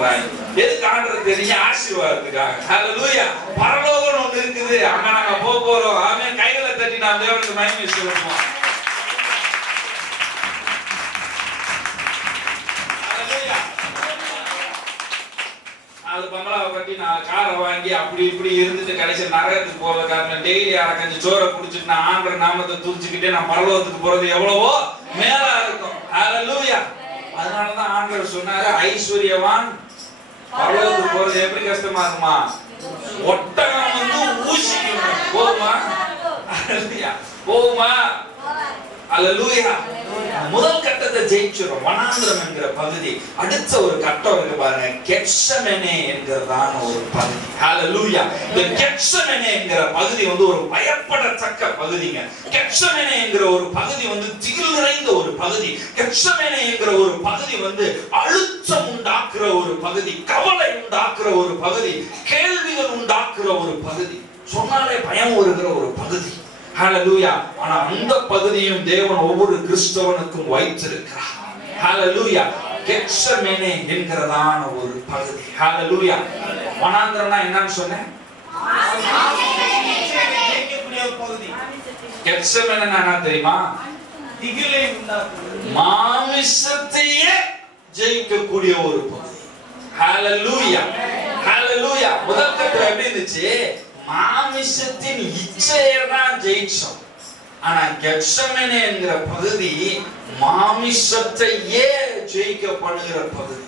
பண்றாங்க. எதுக்கு ஆண்டவர் தெரிஞ்ச ஆசீர்வாதத்துக்காக. ஹல்லேலூயா. பரலோகம் ஒன்று இருக்குது, அங்க நாங்க போக போறோம். ஆமென். கைகளை தட்டி நாம் தேவனுக்கு மகிமை செலுத்துவோம். ஹல்லேலூயா. அது பங்களாவை கட்டி நான் காரை வாங்கி அப்படி இப்படி இருந்துட்டு கடைசி நரகத்துக்கு போறது காரணம் டெய்லி அரை கஞ்சி சோறை குடிச்சிட்டு நான் ஆண்டவர் நாமத்தை துதிச்சுக்கிட்டே நான் பரலோகத்துக்கு போறது எவ்வளவோ மேலா இருக்கும். ஹல்லேலூயா. அதனாலதான் ஆண்டவர் சொன்னாரு, ஐஸ்வர்யவான் பரலோகத்துக்கு போறது எப்படி கஷ்டமா இருக்குமா? ஒட்டகம் வந்து ஊசிக்கணும். போகுமா? போகுமா? ஹல்லேலூயா. முதல் கட்டத்தை ஜெயிச்சிரும். வனாந்திரம் என்கிற பகுதி. அடுத்த ஒரு கட்டம் இருக்கு பாருங்க, கெத்செமனே என்கிறதான ஒரு பகுதி. ஹல்லேலூயா. இந்த கெத்செமனே என்கிற பகுதி வந்து ஒரு பயப்படத்தக்க பகுதிங்க. கெத்செமனே என்கிற ஒரு பகுதி வந்து திகில் நிறைந்த ஒரு பகுதி. கெத்செமனே என்கிற ஒரு பகுதி வந்து அழுத்தம் உண்டாக்குற ஒரு பகுதி, கவலை உண்டாக்குற ஒரு பகுதி, கேள்விகள் உண்டாக்குற ஒரு பகுதி, சொன்னாலே பயம் வருகிற ஒரு பகுதி. ஹல்லேலூயா. ஆனா அந்த பகுதியும் தேவன் ஒவ்வொரு கிறிஸ்தவனுக்கும் வைத்திருக்கிறார். ஹல்லேலூயா. கெத்செமனே என்கிறதான ஒரு பகுதி. ஹல்லேலூயா. வனாந்திரம்னா என்னன்னு சொன்னேன்? கெத்செமனே என்ன தெரியுமா? திகிலை உண்டாக்குறது, மாமிசத்தையே ஜெயிக்கக்கூடிய ஒரு பகுதி. ஹல்லேலூயா. ஹல்லேலூயா. முதல் கட்டம் எப்படி இருந்துச்சு? மாமிசத்தின் இச்சையை தான் ஜெயிச்சோம். ஆனா கெத்செமனே என்கிற பகுதி மாமிசத்தையே ஜெயிக்க பண்ணுகிற பகுதி.